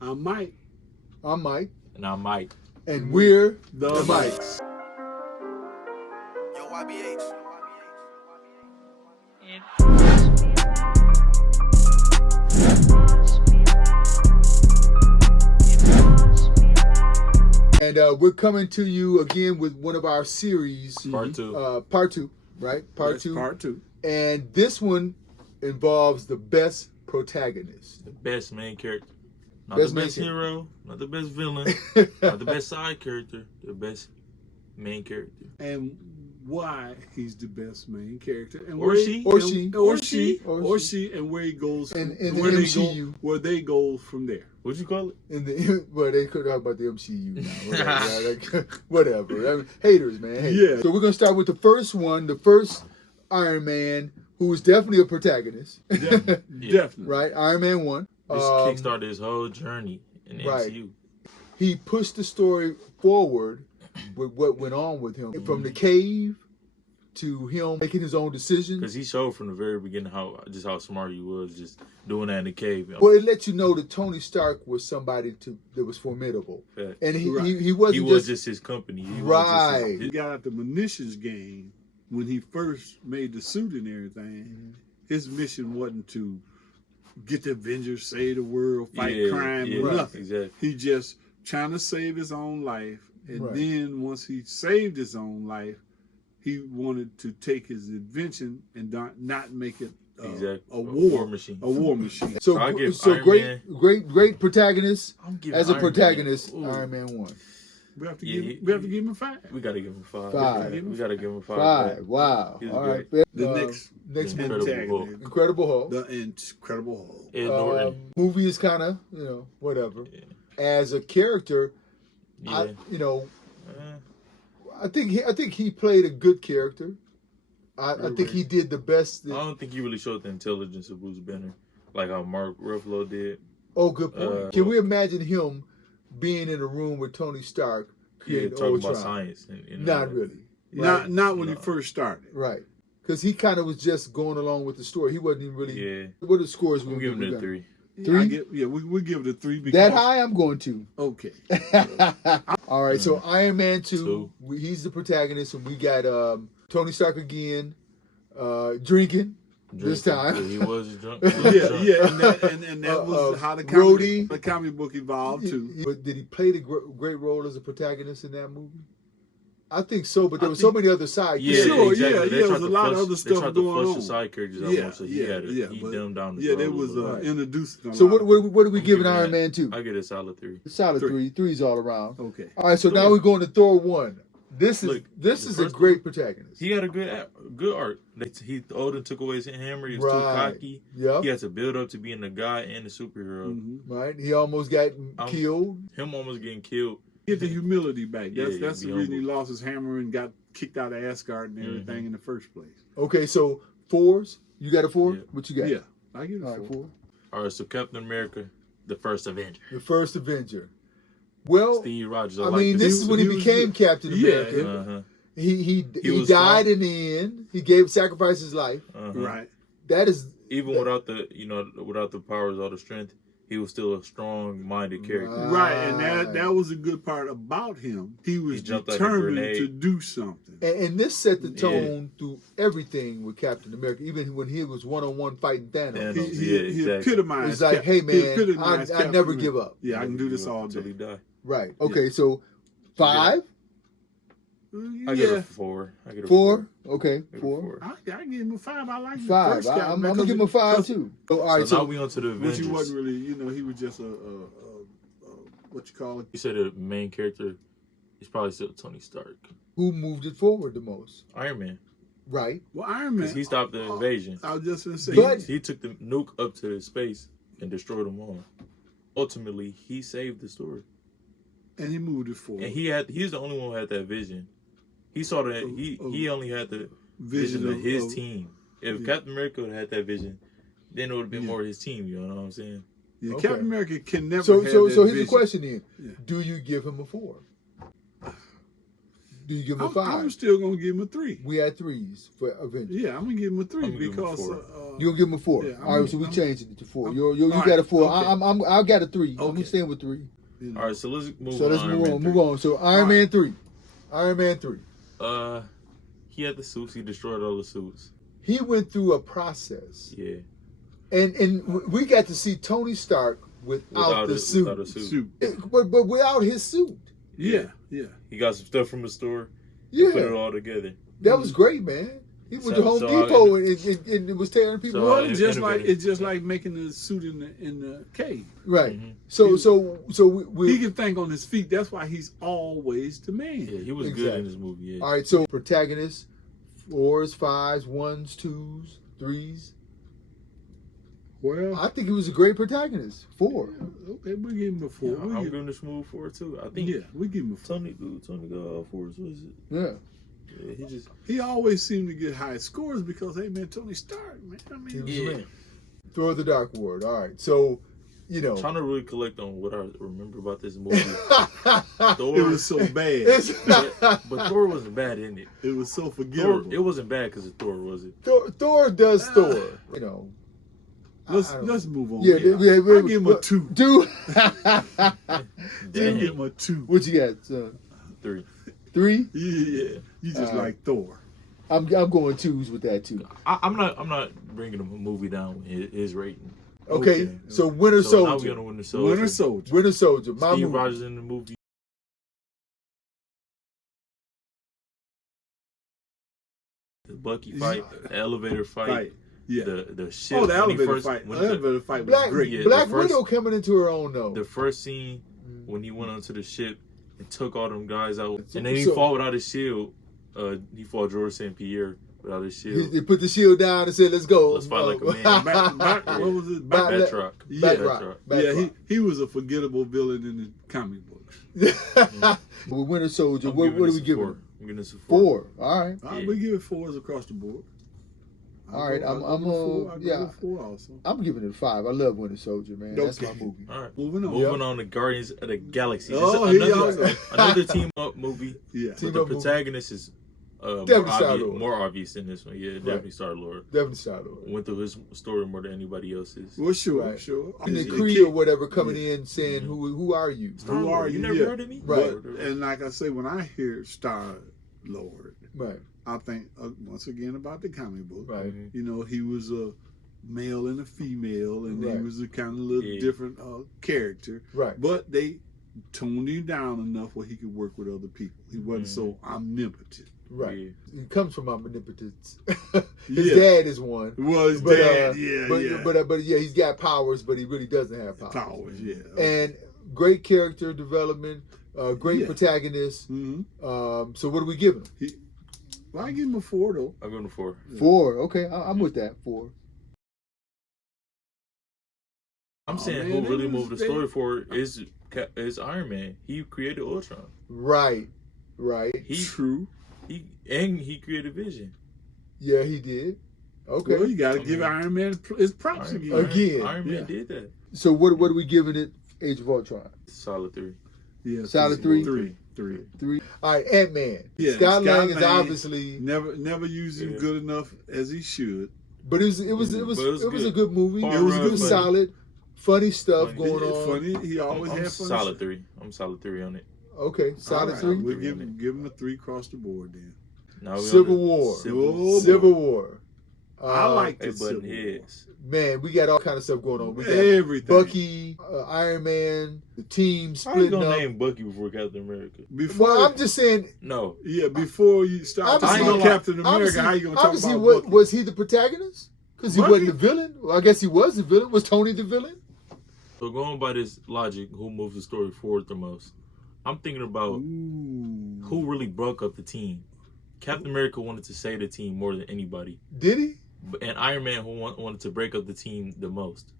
I'm Mike. I'm Mike. And I'm Mike. And we're the Mikes. Yo, YBH. And we're coming to you again with one of our series. Part two. Part two, right? Part two. Part two. And this one involves the best protagonist. The best main character. Not Best the best main hero, not the best villain, not the best side character, the best main character. And why he's the best main character. And Or where she. Or and- she. Or she. Or Or she. she. And where he goes from, In the where MCU. where they go from there. What'd you call it? In the well, they could talk about the MCU now. Whatever. I mean, haters, man. Haters. Yeah. So we're gonna start with the first one, the first Iron Man, who is definitely a protagonist. Definitely. Right? Iron Man 1. This kickstarted his whole journey in the Right. MCU. He pushed the story forward with what went on with him. From the cave to him making his own decisions. Because he showed from the very beginning how smart he was just doing that in the cave. Well, it let you know that Tony Stark was somebody that was formidable. Fact. And he He wasn't was just his company. He Right. Was just He got out the munitions game when he first made the suit and everything. Mm-hmm. His mission wasn't to get the Avengers, save the world, fight crime, or nothing. Exactly. He just trying to save his own life. And Right. then once he saved his own life, he wanted to take his invention and not make it Exactly. a war machine. A war machine. So I give Iron great protagonist I'm giving as a Iron protagonist. Man- Ooh. Iron Man 1. We have to Yeah, give him a 5. We gotta give him 5. Five. We gotta give him 5. 5. Wow. He's All great. right. The next movie. Incredible Hulk. Incredible Hulk. The Incredible Hulk. Ed Norton. Movie is kind of, whatever. Yeah. As a character, Yeah. I think he played a good character. I think he did the best. I don't think he really showed the intelligence of Bruce Banner, like how Mark Ruffalo did. Oh, good point. Can we imagine him being in a room with Tony Stark creating talking Ultron? about science. Not really. Right. Not when he first started. Right. Because he kind of was just going along with the story. He wasn't even really. Yeah. What are the scores? We'll give him a 3. 3? We give it a 3 because That high, I'm going to. Okay. All right. So Iron Man 2, he's the protagonist, and we got Tony Stark again, drinking. This time. Yeah, he was drunk. And that was how the comic book evolved too. But did he play the great role as a protagonist in that movie? I think so, but there were so many other side characters. Sure, exactly. there was a lot of other stuff they tried to going flush on. the side characters out more, so he had to eat them down the Yeah, road they a was little bit. introduced. So what are we giving Iron Man 2? I get a solid 3. Solid 3. 3's all around. Okay. All right, so now we're going to Thor 1. This is a great protagonist. He had a good art. Odin took away his hammer. He was too cocky. Yep. He had to build up to being the guy and the superhero. Mm-hmm. Right. He almost got killed. Him almost getting killed. Get the humility back. That's the reason he humble. lost his hammer and got kicked out of Asgard and everything in the first place. Okay, so 4s. You got a 4? Yeah. What you got? Yeah, I give it All right, 4. All right, so Captain America, the first Avenger. The first Avenger. Well, Steve Rogers. I mean, this is when he became Captain America. Uh-huh. He was died strong. in the end. He sacrificed his life. Uh-huh. Right. That is Even without the powers or the strength, he was still a strong-minded character. Right, and that was a good part about him. He was jumped like a determined grenade. to do something. and this set the tone through everything with Captain America. Even when he was one-on-one fighting Thanos. He epitomized. It's like, hey man, I Captain never America. give up. Yeah, I can do this all until day. he died. Right. Okay. So 5, I get a 4. 4. Okay. 4. I give him a 5. I like the 5. first I'm Captain gonna give him a 5 too. So, all right. So now we on to the Avengers. Which he wasn't really, he was just a what you call it? You said the main character is probably still Tony Stark. Who moved it forward the most? Iron Man. Right. Well, Iron Man. Because he stopped the invasion. I was just gonna say. But- He took the nuke up to space and destroyed them all. Ultimately, he saved the story. And he moved it forward. And he's the only one who had that vision. He saw that he only had the vision of his team. If Captain America had that vision, then it would have been more his team, you know what I'm saying? Yeah, Okay. Captain America can never So have so that so here's vision. the question then. Yeah. Do you give him a 4? Do you give him a 5? I'm still gonna give him a 3. We had 3s for Avengers. Yeah, I'm gonna give him a 3 I'm gonna give him a because 4. You gonna give him a 4? Yeah, all right, so we changed it to 4. You all got a 4. right, I got a 3. Okay. I'm staying with 3. you know. All right, so let's move on. So let's Iron move Man on. 3. Move on. So Iron Man 3. Iron Man 3. He had the suits. He destroyed all the suits. He went through a process. Yeah. And we got to see Tony Stark without the suit. Without a suit. But without his suit. Yeah. He got some stuff from the store. Yeah. Put it all together. That was great, man. He went to Home So Depot and it was tearing people So Well, up. it's just like making the suit in the cave. Right. Mhm. So we He can think on his feet. That's why he's always the man. Yeah, he was good Exactly. in this movie. Yeah. all right, so protagonists, 4s, 5s, 1s, 2s, 3s. Well, I think he was a great protagonist. 4. okay, we give him a 4. Yeah, I'm giving this movie 4 too. I think we give him a 4. Tony got 4s. Was it? Yeah. Yeah, He always seemed to get high scores because, hey man, Tony Stark, man. I mean, yeah. Thor the Dark World. All right. So, I'm trying to really collect on what I remember about this movie. Thor, it was so bad. but Thor wasn't bad in it. It was so Thor, forgivable. it wasn't bad because of Thor, was it? Thor does Thor. Let's move on. Yeah, I give him a 2. 2. I Dang. give him a 2. What you got, son? 3. 3? Yeah, you just like Thor. I'm going 2s with that too. I'm not bringing a movie down with his rating. Okay, so Winter So now we're Soldier. gonna Winter Soldier. Winter Soldier. Winter Soldier. My Steve movie. Rogers in the movie. The Bucky fight, the elevator fight, Yeah. the ship. Oh, the when he elevator first- fight. when The elevator fight was Black, great. Yeah, Black the first- Widow coming into her own though. The first scene when he went onto the ship and took all them guys out, So- and then he so- fought without his shield. He fought George St. Pierre without his shield. They put the shield down and said, "Let's go. Let's fight like a man." What was it? Batroc. Yeah, Batroc. he was a forgettable villain in the comic books. With Winter Soldier, I'm what giving do this we a give 4. it? I'm giving this a 4. 4. All right. Yeah. We give it 4s across the board. All right, I'm yeah. 4 also. I'm giving it a 5. I love Winter Soldier, man. That's my Okay. movie. All right. Moving on. Moving on to Guardians of the Galaxy. This Oh, is he also- another team up movie. Yeah. Team But the up movie. protagonist is Definitely Star-Lord. more obvious in this one. Yeah, definitely Star-Lord. Definitely Star-Lord. Went through his story more than anybody else's. Well, sure, Right. sure. And the It Kree can't- or whatever coming in saying, "Who are you?" Who are You you? never Yeah. heard of me? Right. But, and like I say, when I hear Star Lord, Right. I think once again about the comic book. Right. You know, he was a male and a female, and he Right. was a kind of little Yeah. different character. Right. But they toned him down enough where he could work with other people. He wasn't so omnipotent. Right. Yeah. He comes from omnipotence. His Yeah. dad is one. Was his But, dad? Yeah, yeah. But yeah, he's got powers, but he really doesn't have powers. Powers, yeah. And great character development, great Yeah. protagonist. hmm So what do we give him? Well, I give him a 4 though. I'm going to 4. 4. Okay, I'm with that. 4. I'm saying man, who really it was- moved the story forward is Iron Man. He created Ultron. Right. Right. He True. he created Vision. Yeah, he did. Okay. Well, you got to I give mean, Iron Man his props Iron, again. Again. Iron Man Yeah. did that. So what are we giving it? Age of Ultron. Solid 3. Yeah, Solid 3? 3. 3. All right, Ant-Man. Yeah, Scott Lang is Lang obviously, never used him Yeah. good enough as he should. but it was But it was a good. good movie. Far It was run, good, funny. solid, funny stuff Funny. going on. Funny, he always I'm had fun. solid 3. I'm solid 3 on it. Okay, solid All right, 3. We'll give him a 3 across the board then. Now we Civil on the War. Oh, Civil War. I like Hey, the Civil button War. heads. Man, we got all kind of stuff going on. We got Everything. Bucky, Iron Man, the team How you splitting gonna up. name Bucky before Captain America? Before, Well, I'm just saying. No. yeah, before you start Obviously- talking about Captain America, obviously- how you gonna talk obviously, about what Bucky? was he the protagonist? Because he Bucky? wasn't the villain. Well, I guess he was the villain. Was Tony the villain? So going by this logic, who moves the story forward the most? I'm thinking about Ooh. who really broke up the team. Captain America wanted to save the team more than anybody, Did he? and Iron Man who wanted to break up the team the most.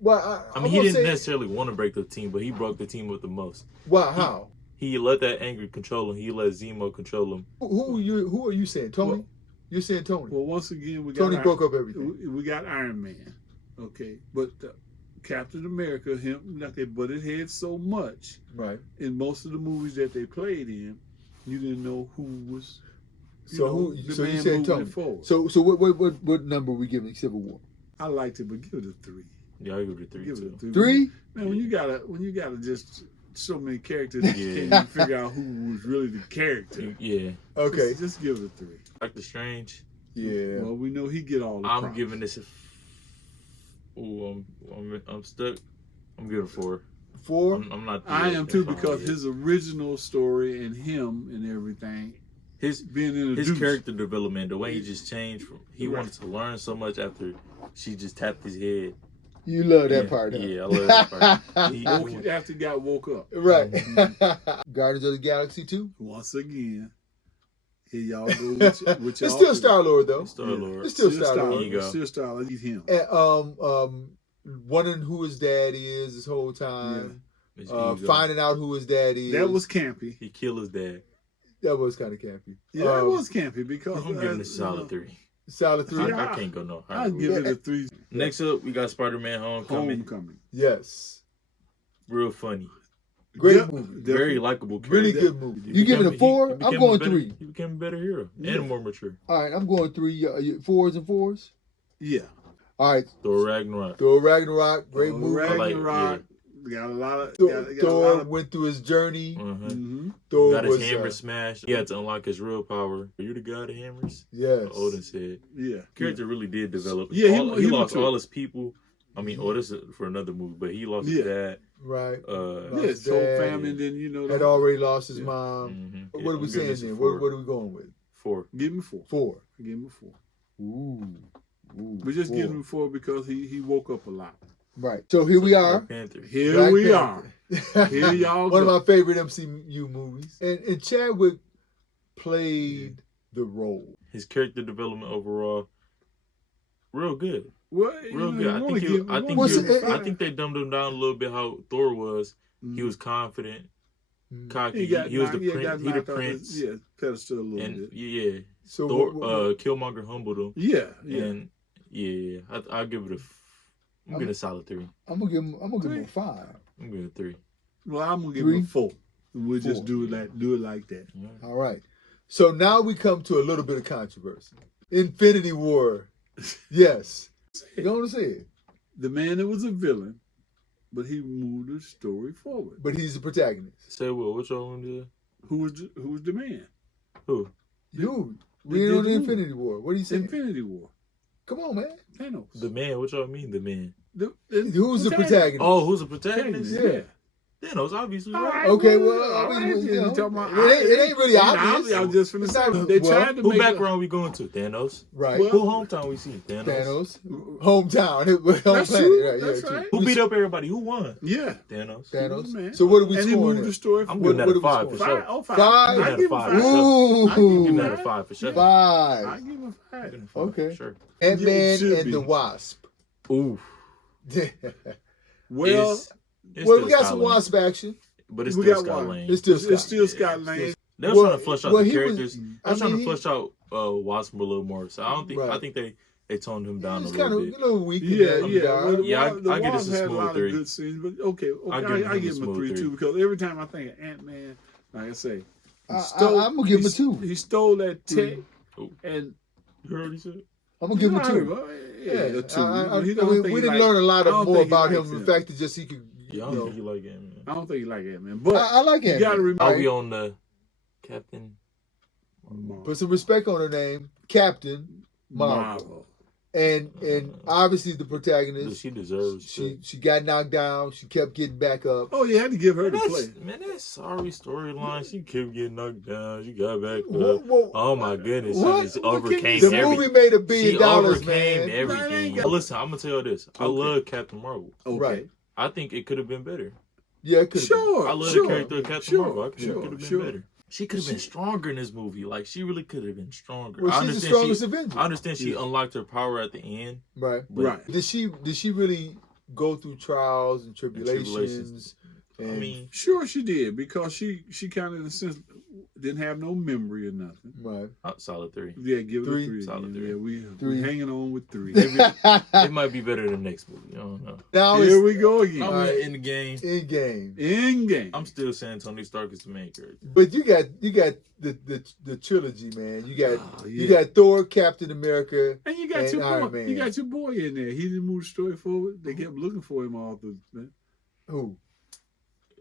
Well, I mean, he didn't necessarily want to break the team, but he broke the team up the most. Wow, how? He let that anger control him. He let Zemo control him. Who are you saying? Tony? Well- You're saying Tony? Well, once again, we got Tony broke up everything. We got Iron Man, okay, but Captain America, him, like they butted heads so much Right. in most of the movies that they played in. You didn't know who was. So the So you man said moving Tony. it forward. So what number are we giving Civil War? I liked it, but give it a 3. Yeah, I give it a 3 Give it too. a 3. 3? Man, when you gotta just so many characters, you can't even figure out who was really the character. Yeah. Okay. Just give it a 3. Doctor Strange. Yeah. Well, we know he get all the I'm props. giving this a. Ooh, I'm stuck. I'm giving it a 4. 4? I'm not. I am too, fine because yet. his original story and him and everything, his being introduced. his character development, the way he just changed from he Right. wanted to learn so much after she just tapped his head. You love that Yeah, part, huh? yeah, I love that part. He- After he got woke up. Right. Guardians of the Galaxy 2? Once again, here y'all go with y'all. It's still Star-Lord, though. Star-Lord. It's still Star-Lord. There you go. Still Star-Lord. He's him. And, wondering who his dad is this whole time. His ego. Finding out who his dad is. That was campy. He killed his dad. That was kind of campy. Yeah, that was campy because I'm giving it a solid 3. Solid 3. Yeah. I can't go no higher. I'll give it a 3. Next up, we got Spider-Man: Homecoming. Yes. Real funny. Great Yep. movie. Very likable character. Really good movie. He You giving it a became- 4? he I'm became going a better- 3. He became a better hero Yeah. and more mature. All right, I'm going 3. 4s and 4s? Yeah. All right. Thor Ragnarok. Thor Ragnarok. Great movie. Ragnarok. Got a lot of. Thor, got a Thor lot of. went through his journey. Uh-huh. Mm-hmm. Thor Got his was hammer smashed. He had to unlock his real power. Are you the god of hammers? yes. Odin said. Yeah. Character really did develop. Yeah, he he lost matured. all his people. I mean, this is for another movie, but he lost his dad. Right. Yeah, Lost his whole dad. family, and then Had already lost his mom. Mhm. What are I'm we giving saying this a then? 4. What are we going with? 4. Give him a 4. 4. Give him a 4. Ooh. We just 4. give him a 4 because he woke up a lot. Right. So here we are. Black Panther. Here Black we Panther. are. Here y'all One go. of my favorite MCU movies. And Chadwick played the role. His character development overall, real good. Well, Real good. you I wanna think give- I you think wanna he- give him a I five. think they dumbed him down a little bit how Thor was. He was confident, cocky. He was the prince. He the prince. Yeah, pedestal a little And bit. yeah, So Thor, what- Killmonger humbled him. Yeah. And yeah, I'll give it I'm giving it a solid 3. I'm gonna give him a 5. I'm giving it a 3. Well, I'm gonna give 3? him a 4. We'll just 4. do it like that. All right. So now we come to a little bit of controversy. Infinity War. Yes. Go on and say it. The man that was a villain, but he moved the story forward. But he's the protagonist. Say what? What y'all want to do? Who was the man? Who? You. They We ain't did on the the movie. Infinity War. What do you say? Infinity War. Come on, man. Thanos. The man. What y'all mean? The man. Who's the protagonist? Oh, who's the protagonist? Yeah. Thanos, obviously. All Right. right, Okay, well, well, I all mean, right, you you know, talking about- it ain't really Ain't obvious. I was just finna It's say not- they well, tried to Who make background we going to? Thanos. Right. Well, Who hometown we see? Thanos. Hometown. Home That's planet. true. Right, That's yeah, right. Who beat up everybody? Who won? Yeah. Thanos. Thanos. Man. So what are we And he scoring? moved the At? story I'm forward. giving that what a are we 5 for scoring? sure. Oh, 5. Five? I give him Five. 5. Ooh. I give him Give that a five. 5 for sure. I 5. give him 5. Give it a 5 Okay. For sure. Ant-Man should and be. the Wasp. Ooh. Well, It's Well, still we got Scott some Lang. Wasp action. But it's we still got Scott one. Lang. It's still Scott. it's still Scott Lang. They were Well- trying to flesh out well, the he was- characters. They I were trying mean, to flesh out Wasp a little more. So I don't think. Right. I think they toned him down a He's little kind of bit. a little weak. in Yeah, that yeah. regard. Well, Yeah, I the give Wasp this a had a smooth lot 3. of good scenes, but okay, I give I him give a him a smooth 3 3. too because every time I think of Ant-Man, like I say, I'm gonna give him a 2. He stole that tech, Oh. and You heard what he said? I'm gonna give him a 2. Yeah, a 2. We didn't learn a lot I don't more think he about him. likes The him. fact that just he could. Yeah, I don't think you like it, man. I don't think he like Ant-Man, but I like him. you got to remember. Are we on the Captain? Put some respect on her name, Captain Marvel. And obviously the protagonist. She deserves. She got knocked down. She kept getting back up. Oh, you had to give her the play. Man, that sorry storyline. She kept getting knocked down. She got back up. Whoa. Oh my goodness, What? she just What can overcame you The say? everything. movie made $1 billion, She overcame man. everything. Man, Listen, I'm gonna tell you this. I Okay. love Captain Marvel. Okay. Right. I think it could have been better. Yeah, it could. Sure. I love sure, the character of Captain sure, Marvel. I think sure, it could have been sure. better. She could have been stronger in this movie. Like she really could have been stronger. Well, I she's the understand strongest she, Avenger. I understand she Yeah. unlocked her power at the end. Right. But Right. Did she really go through trials and tribulations? I And mean, Sure, she did because she kind of in a sense didn't have no memory or nothing. Right. Solid 3. Yeah, give it Three. a 3. Solid Yeah, 3. we're hanging on with 3. It might be better than the next movie. I don't know. Now Here we go again. I'm Alright. in the game. in game. In game. I'm still saying Tony Stark is the main character. But you got the trilogy, man. You got Oh, you yeah. got Thor, Captain America. And you got and your Iron boy. Man. You got your boy in there. He didn't move the story forward. They kept looking for him all through. Man. Who?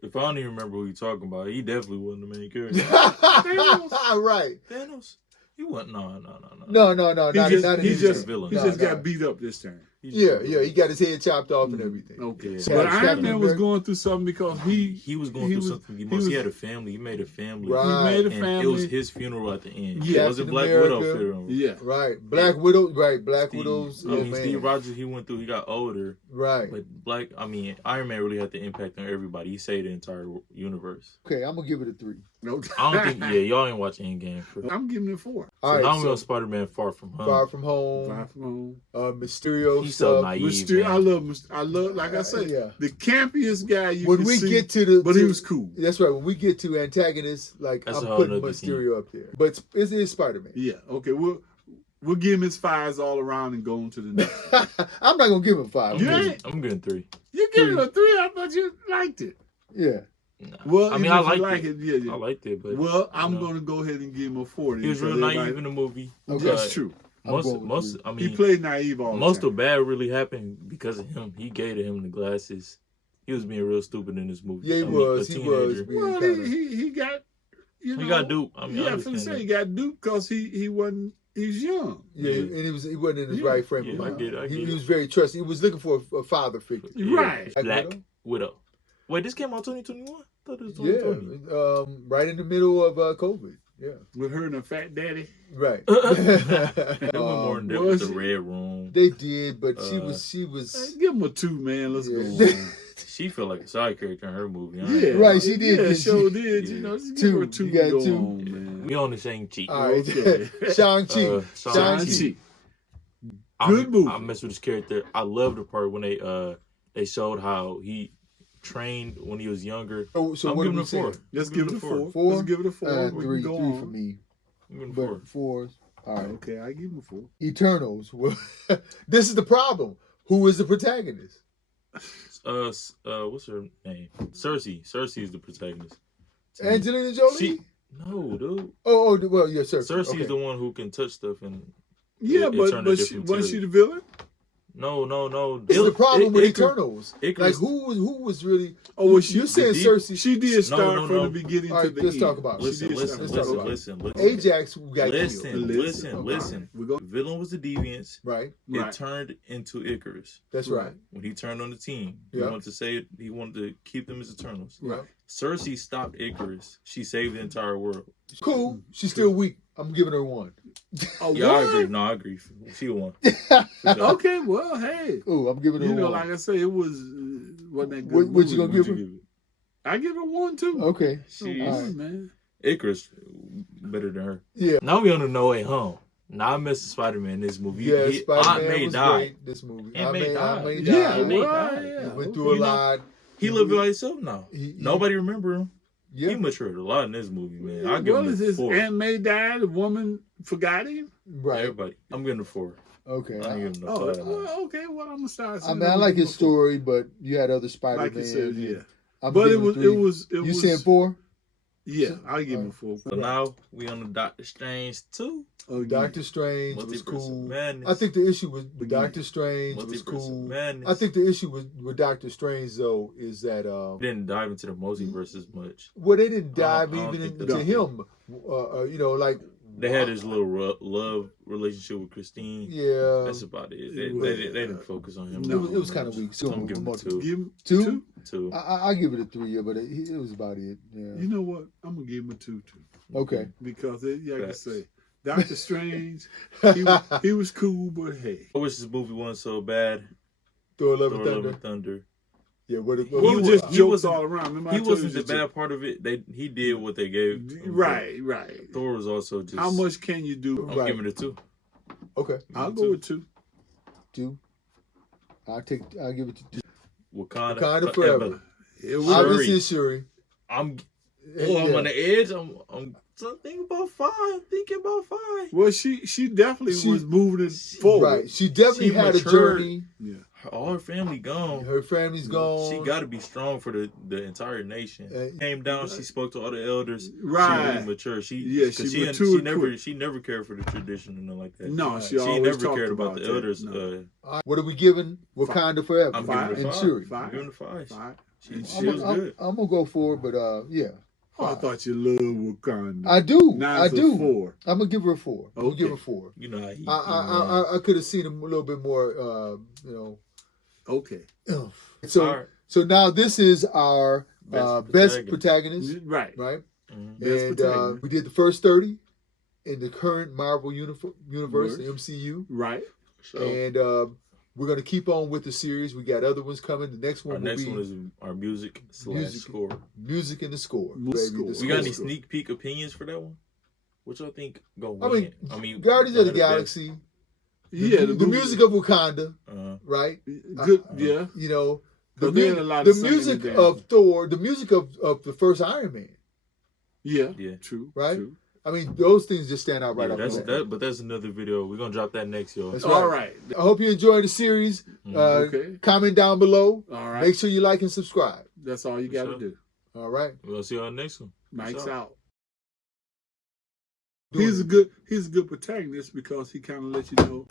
If I don't even remember who you're talking about, he definitely wasn't the main character. Right. Thanos? He wasn't. No. No, He in just villain. got beat up this time. Yeah, he got his head chopped off and everything. Okay. Yeah. But Iron Captain Man was America- going through something because He was going through something. He had was- a family. He made a family. Right. He made a And family. it was his funeral at the end. Yeah. It wasn't Black Captain Widow America. funeral. Yeah. Right. Black Widow. Right. Black Steve- Widow's. I mean, man. Steve Rogers, he went through. He got older, Right. but Iron Man really had the impact on everybody. He saved the entire universe. Okay, I'm gonna give it a 3. No. I don't think. Yeah, y'all ain't watching Endgame. So I'm giving it 4. All right. now we So on Spider-Man: Far From Home. Far From Home. Five from home. Mysterio He's so stuff. naive. I man. love, like I said, Yeah. the campiest guy you When can we see, get to the, but he was cool. That's right. When we get to antagonists, like That's I'm a whole putting nother Mysterio up there. But it is Spider-Man. Yeah. Okay. We'll give him his 5s all around and go on to the next. I'm not gonna give him 5. I'm getting 3. You give it a 3. I thought you liked it. Yeah. Nah. Well, I mean, even I if you liked like it. Yeah. I liked it, but Well, I'm know. going to go ahead and give him a 4. he was real naive in the movie. Okay. That's true. I'm going with I He mean, played naive all the most time. of bad really happened because of him. He gave to him the glasses. He was being real stupid in this movie. Yeah, he I mean, was. a He teenager. was. Well, kinda- he got, you know. He got duped. I mean, I yeah, I'm understand finna say that. he got duped because he wasn't. He's young. Yeah, Yeah. and he wasn't in his Yeah. right frame Yeah, of I mind. get it, I he get it. was very trusting. He was looking for a father figure. Right. Black Widow? Widow. Wait, this came out 2021? I thought it was Yeah, 2020. right in the middle of COVID. Yeah, With her and her fat daddy. right. They went more in depth well, with the she- Red Room. They did, but she Uh, was. Hey, give him a 2, man. Let's Yeah. go on. She felt like a side character in her movie. I ain't Yeah, gonna Right, lie. she did, Yeah, didn't sure she? did. Yeah. You know, just give Two. her a 2. You got and go 2. on, Yeah. man. We on the Shang-Chi. All right, Okay. Shang-Chi. Shang-Chi. Shang-Chi. Good movie. I mess with this character. I love the part when they showed how he trained when he was younger. So I'm what are giving we it a 4. saying? Let's give it a 4. 4? Let's give it a 4. We 3 can go 3 on. for me. I'm giving it a 4. But 4s. All right. Okay, I give him a 4. Eternals. Well, this is the problem. Who is the protagonist? What's her name? Cersei. Cersei is the protagonist. Angelina Jolie. No, dude. Oh, well, yeah, Cersei. Cersei Okay. is the one who can touch stuff and Yeah, It but turned a she, different wasn't too. she the villain? no. This is the problem with Eternals. It Like could- who was really? Oh, well, she, You said she- Cersei. She did start no, from no. the beginning All to right, the let's end. talk about it. She Listen, did listen, start- let's talk listen, about listen, listen. Ajax got Listen, killed. listen, Okay. listen. We go. The villain was the Deviants. Right. Right. It turned into Icarus. That's right. When he turned on the team, Yeah. he wanted to say it. He wanted to keep them as Eternals. Right. Cersei stopped Icarus. She saved the entire world. Cool. She's still weak. I'm giving her 1. Oh, Yeah, I what? agree. No, I agree. She won. Okay, well, hey. Ooh, I'm giving her You know, 1. like I say, it was wasn't that What- good. what you movie. gonna give her? it? I give her 1 too. Okay. She, All right. Man. Icarus better than her. Yeah. Now we on the No Way Home. Now I miss Spider-Man in this movie. Yeah, Aunt Spider-Man May was died. great. This movie. Aunt May died. May Yeah, died. Aunt May well, died. yeah. He went okay. through a You know, lot. He lived by himself now. He- Nobody remember him. Yeah. He matured a lot in this movie, man. I'll give Well, him is a his 4. Aunt May died? The woman forgot him? Right. Everybody. I'm getting a 4. Okay. I'm giving him a Oh, 5. well, okay. Well, I'm gonna start. I mean, I like his story, but you had other Spider-Man. Like you said, yeah. I'm But it giving was, three. it was, it You was. saying 4? Yeah, I'll give him a 4. So now we on the Doctor Strange 2. Oh, Doctor Strange was Multiverse of cool. Madness. I think the issue with Again. Doctor Strange was Multiverse of cool. Madness. I think the issue with Doctor Strange though is that didn't dive into the multiverse as much. well they didn't dive I don't even think into they- him. You know, like They had his little love relationship with Christine. yeah. That's about it. They, It they didn't focus on him. No. It was kind of weak. So I'm giving it 2. Give him Two? 2. 2. I give it a 3, yeah, but it was about it. Yeah. You know what? I'm gonna give him a 2 too. Okay. Because like I Facts. say, Doctor Strange, he was cool, but hey. I wish this movie wasn't so bad. Thor: Love Thor: and Love Thunder. and Thunder. Yeah. What? Well, it was was- just he jokes wasn't- all around. Remember, I He told wasn't you the bad part of it. He did what they gave. him. Right. Thor was also just. How much can you do? I'm Right. giving it a 2. Okay. I'll go with 2. 2. I'll give it to Wakanda, Wakanda forever. It was, Shuri. obviously Shuri. I'm I'm on the edge. I'm thinking about 5. Thinking about 5. Well, she definitely was moving it forward. Right. She definitely had a matured. journey. Yeah. All her family gone. Her family's gone. She got to be strong for the entire nation. Came down. She spoke to all the elders. Right. She really matured. She matured. She never cared for the tradition or nothing like that. No, she never always cared talked about the elders. All right, what are we giving Wakanda forever? I'm giving and her 5. Shuri. I'm giving her 5. 5. She was good. I'm gonna go for it, but yeah. Oh, I thought you loved Wakanda. I do. Now I it's a do. 4. I'm gonna give her a 4. I'm gonna Okay. give her a 4. You know how he. I could have seen him a little bit more. Okay. So now this is our best protagonist, Right. right? Mhm. Best And protagonist. we did the first 30 in the current Marvel universe, the MCU, Right. So and we're gonna keep on with the series. We got other ones coming. The next one our will next be one is our music / score. music and the score. Score. The We got any score. sneak peek opinions for that one? What y'all think gonna I win? mean, Guardians of the Galaxy. Yeah. The music of Wakanda, Uh-huh. right? Good. Yeah. You know, the, But there ain't a lot the of singing music and of dancing. Thor, the music of the first Iron Man, Yeah. Yeah. True. right? True. I mean, those things just stand out right off the bat. But that's another video. We're gonna drop that next, y'all. That's All right. I hope you enjoyed the series. Okay. Comment down below. All right. Make sure you like and subscribe. That's all you got to sure. do. All right. We're gonna see y'all next one. Mike's Peace out. Doing He's it. a good protagonist because he kind of lets you know